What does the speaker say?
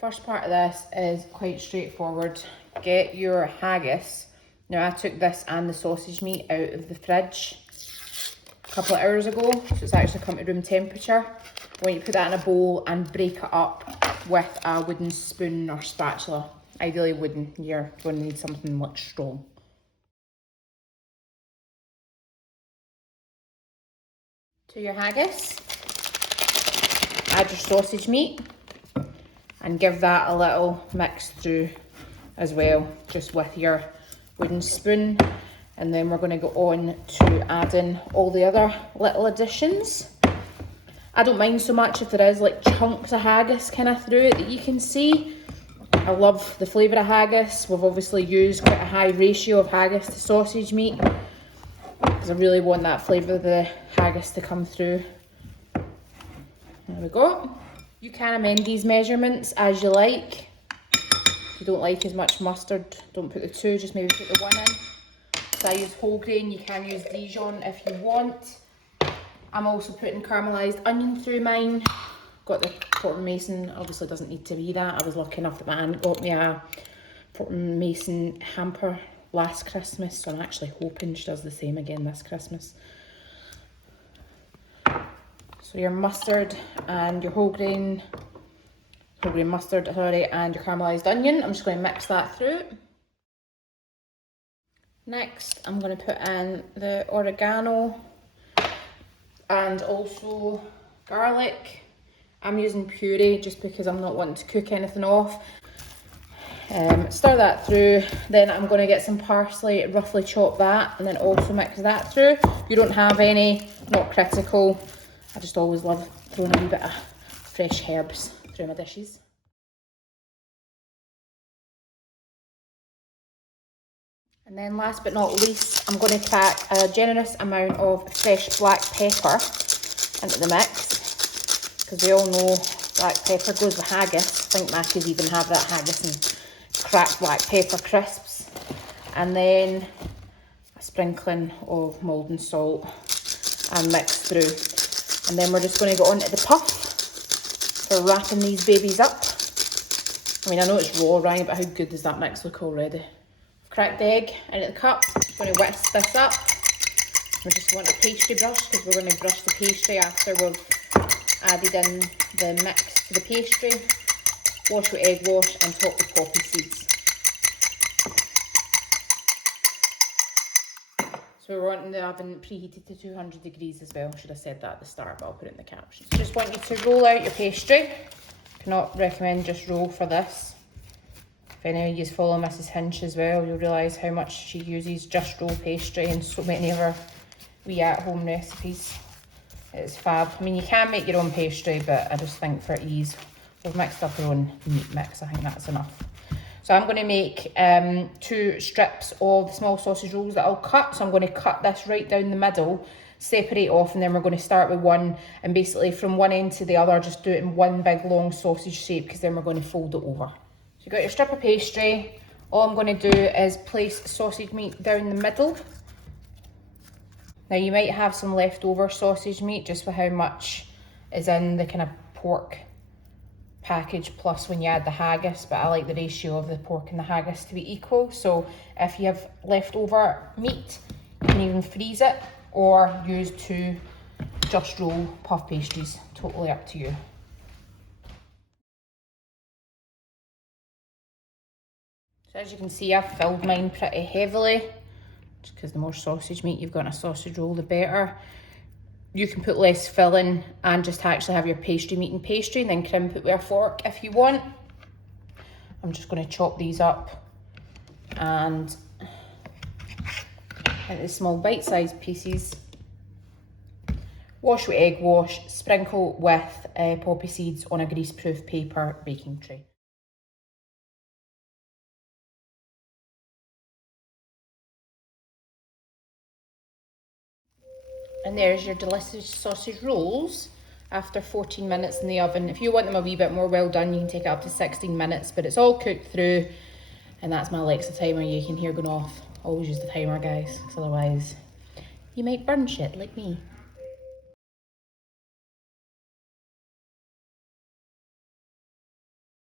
First part of this is quite straightforward. Get your haggis. Now I took this and the sausage meat out of the fridge a couple of hours ago, so it's actually come to room temperature. I want you to put that in a bowl and break it up with a wooden spoon or spatula. Ideally wooden, you're going to need something much strong. To your haggis, add your sausage meat and give that a little mix through as well, just with your wooden spoon. And then we're going to go on to adding all the other little additions. I don't mind so much if there is like chunks of haggis kind of through it that you can see. I love the flavour of haggis. We've obviously used quite a high ratio of haggis to sausage meat because I really want that flavour of the haggis to come through. There we go. You can amend these measurements as you like. If you don't like as much mustard, don't put the 2, just maybe put the 1 in. So I use whole grain, you can use Dijon if you want. I'm also putting caramelised onion through mine. Got the Portland Mason, obviously doesn't need to be that. I was lucky enough that my aunt got me a Portland Mason hamper last Christmas, so I'm actually hoping she does the same again this Christmas. So your mustard and your whole grain mustard, sorry, and your caramelised onion. I'm just going to mix that through. Next, I'm going to put in the oregano and also garlic. I'm using puree just because I'm not wanting to cook anything off. Stir that through, then I'm going to get some parsley, roughly chop that, and then also mix that through. If you don't have any, not critical. I just always love throwing a wee bit of fresh herbs through my dishes. And then last but not least, I'm going to pack a generous amount of fresh black pepper into the mix, because we all know black pepper goes with haggis. I think Mac could even have that haggis and cracked black pepper crisps. And then a sprinkling of Maldon salt and mix through. And then we're just going to go on to the puff for wrapping these babies up. I mean, I know it's raw, right, but how good does that mix look already? Cracked egg into the cup. I'm going to whisk this up. We just want a pastry brush because we're going to brush the pastry after we've added in the mix to the pastry. Wash with egg wash and top with poppy seeds. So we're wanting the oven preheated to 200 degrees as well. Should have said that at the start, but I'll put it in the caption. Just want you to roll out your pastry. Cannot recommend just roll for this. If any of you follow Mrs. Hinch as well, you'll realise how much she uses just roll pastry in so many of her wee at-home recipes. It's fab. I mean, you can make your own pastry, but I just think for ease, we've mixed up our own meat mix. I think that's enough. So I'm going to make 2 strips of the small sausage rolls that I'll cut. So I'm going to cut this right down the middle, separate off, and then we're going to start with one, and basically from one end to the other, just do it in one big long sausage shape, because then we're going to fold it over. So you've got your strip of pastry. All I'm going to do is place sausage meat down the middle. Now you might have some leftover sausage meat just for how much is in the kind of pork package plus when you add the haggis, but I like the ratio of the pork and the haggis to be equal. So if you have leftover meat, you can even freeze it or use 2 just roll puff pastries. Totally up to you. So as you can see, I've filled mine pretty heavily, just because the more sausage meat you've got in a sausage roll, the better. You can put less filling and just actually have your pastry meat and pastry, and then crimp it with a fork if you want. I'm just going to chop these up and into small bite-sized pieces. Wash with egg wash, sprinkle with poppy seeds on a greaseproof paper baking tray. And there's your delicious sausage rolls after 14 minutes in the oven. If you want them a wee bit more well done, you can take it up to 16 minutes, but it's all cooked through. And that's my Alexa timer you can hear going off. Always use the timer, guys, because otherwise you might burn shit like me.